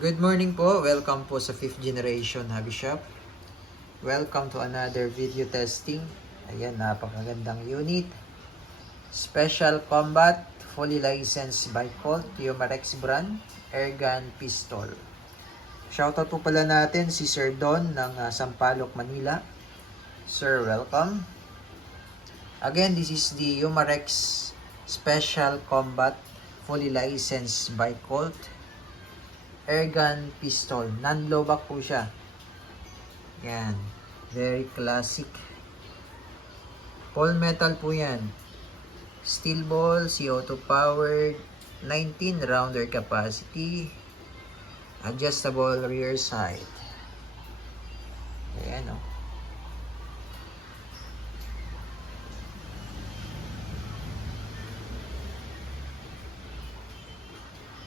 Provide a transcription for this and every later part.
Good morning po. Welcome po sa 5th generation hobby shop. Welcome to another video testing. Ayan, napakagandang unit. Special Combat, fully licensed by Colt, Yomarex brand, airgun pistol. Shoutout po pala natin si Sir Don ng Sampaloc, Manila. Sir, welcome. Again, this is the Yomarex Special Combat, fully licensed by Colt, airgun pistol. Non-lowback po siya. Yan. Very classic. All metal po yan. Steel ball, CO2 powered, 19 rounder capacity, adjustable rear sight. Ayan o.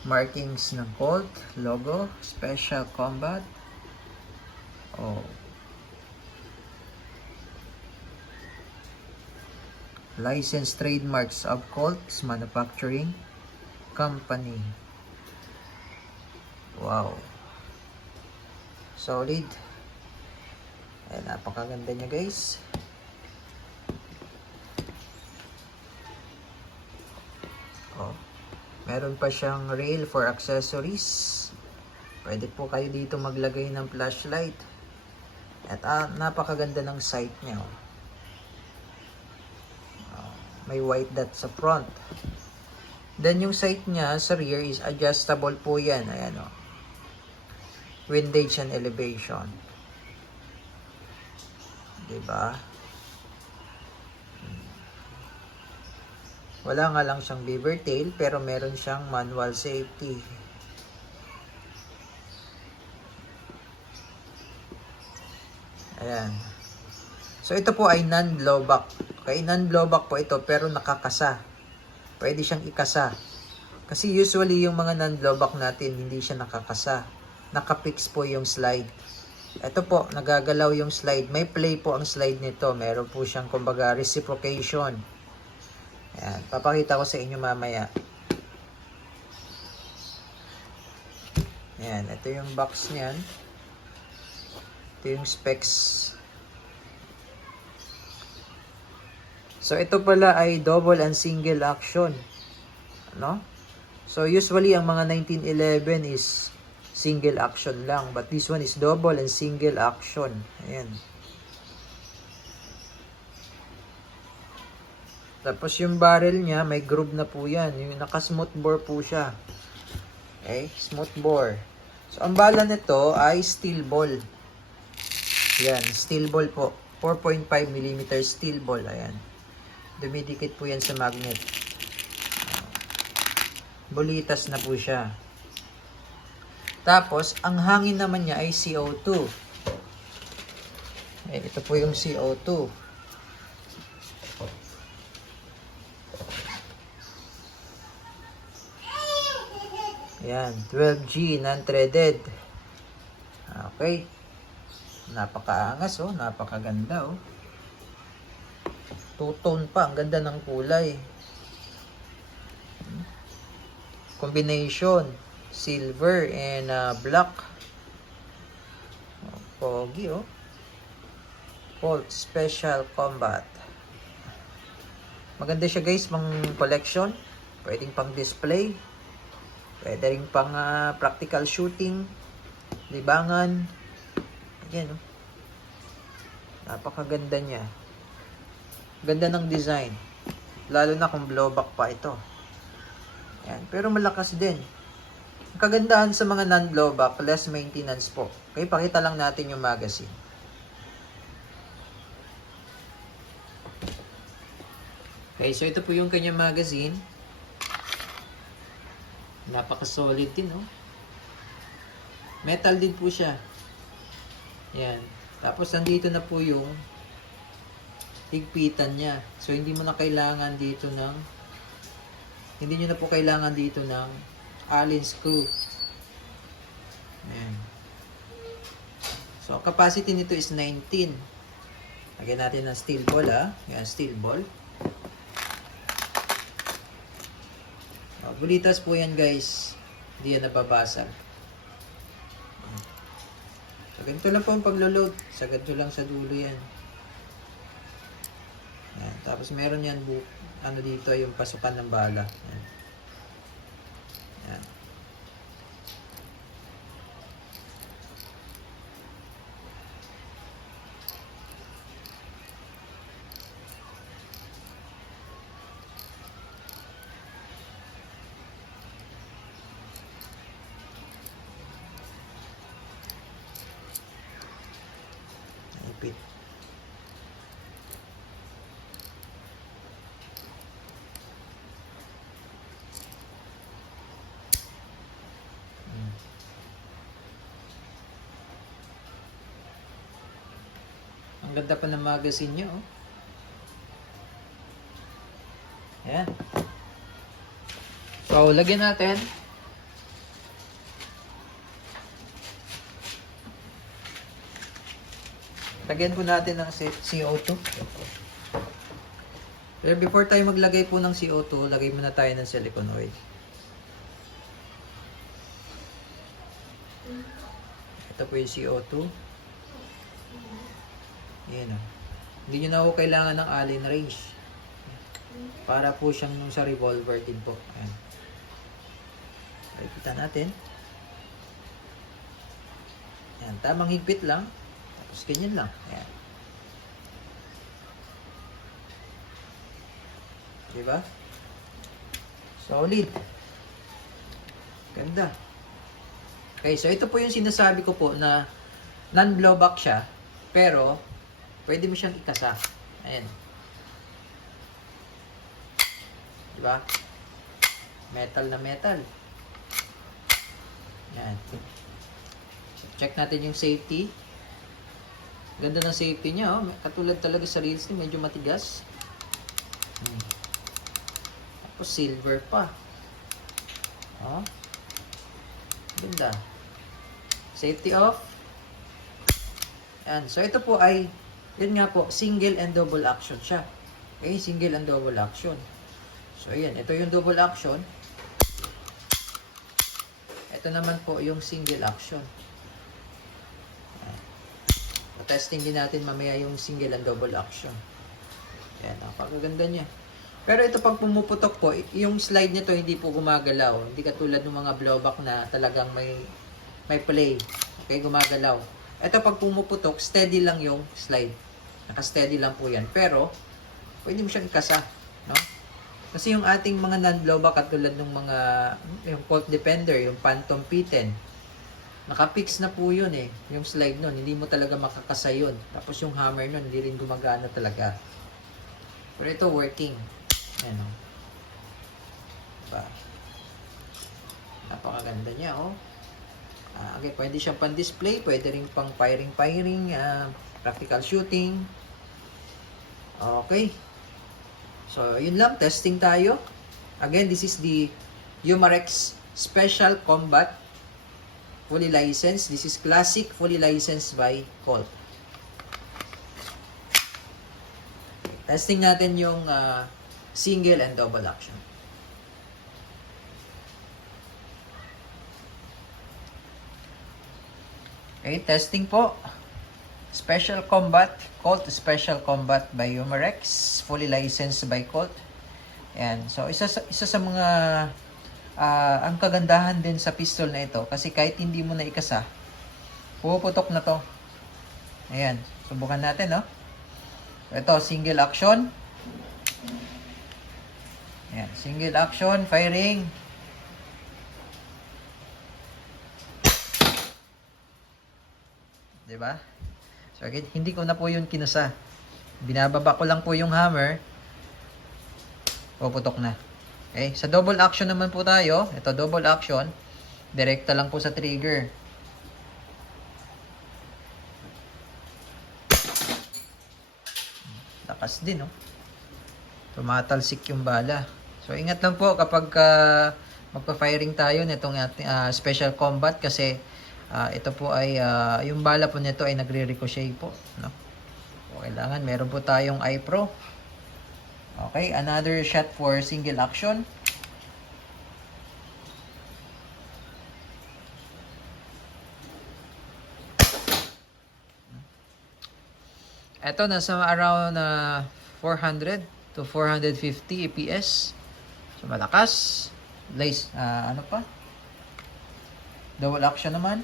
Markings ng Colt, logo, Special Combat. Oh. License trademarks of Colt's Manufacturing Company. Wow. Solid. Ay, napakaganda niya, guys. Oh. Meron pa siyang rail for accessories. Pwede po kayo dito maglagay ng flashlight. At napakaganda ng sight niya. May white dot sa front. Then yung sight niya sa rear is adjustable po yan. Ayan o. Windage and elevation. Diba? Wala nga lang siyang beaver tail, pero meron siyang manual safety. Ayan. So ito po ay non-blowback. Okay, non-blowback po ito, pero nakakasa. Pwede siyang ikasa. Kasi usually yung mga non-blowback natin, hindi siya nakakasa. Nakapix po yung slide. Ito po, nagagalaw yung slide. May play po ang slide nito. Meron po siyang, kumbaga, reciprocation. Ayan, papakita ko sa inyo mamaya. Ayan, ito yung box niyan. Ito yung specs. So, ito pala ay double and single action. Ano? So, usually, ang mga 1911 is single action lang. But this one is double and single action. Ayan. Tapos yung barrel niya, may groove na po yan. Yung naka-smooth bore po siya. Okay, smooth bore. So, ang bala nito ay steel ball. Yan, steel ball po. 4.5mm steel ball. Ayan. Dumidikit po yan sa magnet. Bulitas na po siya. Tapos, ang hangin naman niya ay CO2. Eh, ito po yung CO2. Ayan, 12G non-threaded. Okay. Napakaangas oh, napakaganda oh. Two-tone pa, ang ganda ng kulay. Combination, silver and black. Pogi oh. Colt Special Combat. Maganda siya guys, pang collection. Pwedeng pang display. Pwede rin pang practical shooting, libangan. Ayan, oh. Napakaganda niya. Ganda ng design. Lalo na kung blowback pa ito. Ayan. Pero malakas din. Ang kagandahan sa mga non-blowback, less maintenance po. Okay, pakita lang natin yung magazine. Okay, so ito po yung kanyang magazine. Napaka-solid din, no? Metal din po siya. Yan. Tapos, nandito na po yung higpitan niya. So, hindi mo na kailangan dito ng hindi nyo na po kailangan dito ng Allen screw. Ayan. So, capacity nito is 19. Lagyan natin ng steel ball, ha? Yan, steel ball. Bulitas po yan guys. Hindi yan nababasag. So, ganito lang po ang paglo-load. Sagad nyo lang sa dulo yan. Yan. Tapos meron yan, ano dito, yung pasukan ng bala. Yan. Yan. Ipit. Ang ganda pa ng magazine nyo, oh. Ayan. So, lagyan natin. Lagyan po natin ng CO2. Pero before tayo maglagay po ng CO2, lagay muna tayo ng silicone oil. Ito po yung CO2. Ayan, oh. Hindi nyo na po kailangan ng Allen wrench. Para po siyang nung sa revolver din po. Ayan. Kita natin. Ayan, tamang higpit lang. Tapos ganyan lang. Ayan. Diba? Solid. Ganda. Okay, so ito po yung sinasabi ko po na non-blowback siya, pero pwede mo siyang ikasa. Ayan. Diba? Metal na metal. Ayan. Check natin yung safety. Ganda ng safety niya, oh. Katulad talaga sa reels ni, medyo matigas. Tapos silver pa. Oh. Ganda. Safety off. Yan. So ito po ay, yun nga po, single and double action siya. Okay, single and double action. So ayan, ito yung double action. Ito naman po yung single action. Testing din natin mamaya yung single and double action. Yan, napakaganda niya. Pero ito pag pumuputok po, yung slide nito hindi po gumagalaw. Hindi katulad ng mga blowback na talagang may play. Okay, gumagalaw. Ito pag pumuputok, steady lang yung slide. Naka-steady lang po yan. Pero, pwede mo siyang ikasa. No? Kasi yung ating mga non-blowback katulad ng mga, yung Colt Defender, yung Phantom P10, naka-fix na po yun eh. Yung slide nun, hindi mo talaga makakasa yun. Tapos yung hammer nun, hindi rin gumagana talaga. Pero ito working. Ayan o. Diba? Napakaganda niya oh. Okay, pwede siyang pan-display, pwede rin pang firing, practical shooting. Okay. So, yun lang. Testing tayo. Again, this is the Umarex Special Combat. Fully licensed. This is classic, fully licensed by Colt. Testing natin yung single and double action. Okay, testing po. Special Combat, Colt Special Combat by Umarex, fully licensed by Colt. Ayan. So, isa sa mga ang kagandahan din sa pistol na ito, kasi kahit hindi mo na ikasa, puputok na to. Ayan. Subukan natin, no? Ito, single action. Ayan. Single action, firing. Diba? So, again, hindi ko na po yun kinasa. Binababa ko lang po yung hammer. Puputok na. Okay, sa double action naman po tayo. Ito, double action. Direkta lang po sa trigger. Lakas din, oh. Tumatalsik yung bala. So, ingat lang po kapag magpa-firing tayo nitong special combat kasi ito po ay, yung bala po nito ay nagre-ricochet po. No? So, kailangan meron po tayong iPro. Okay, another shot for single action. Ito, nasa around 400 to 450 APS. So, malakas. Lace, ano pa? Double action naman.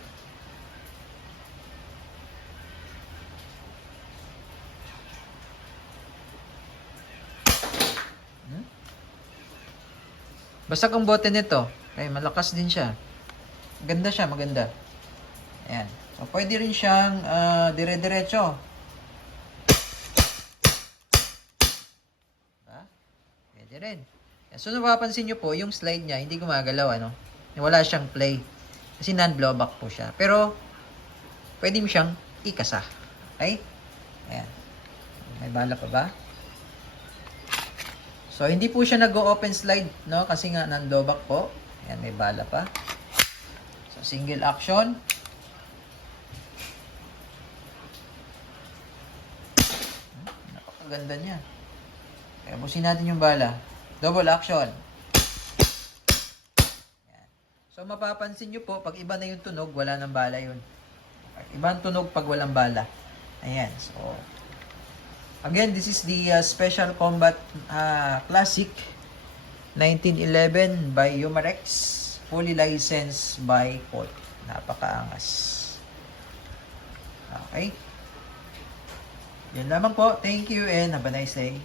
Basag ang bote nito. Okay, malakas din siya. Ganda siya, maganda. Ayan. So, pwede rin siyang dire-diretso. Pwede rin. So, napapansin nyo po, yung slide niya, hindi gumagalaw, ano? Wala siyang play. Kasi non-blowback po siya. Pero, pwede mo siyang ikasa. Okay? Ayan. May bala pa ba? So, hindi po siya nag-open slide, no? Kasi nga, non-blowback po. Ayan, may bala pa. So, single action. Napakaganda niya. Kaya busin natin yung bala. Double action. Ayan. So, mapapansin nyo po, pag iba na yung tunog, wala nang bala yun. Ibang tunog pag walang bala. Ayan. So, again, this is the Special Combat Classic 1911 by Umarex. Fully licensed by Colt. Napakaangas. Okay. Yan lamang po. Thank you and have a nice day.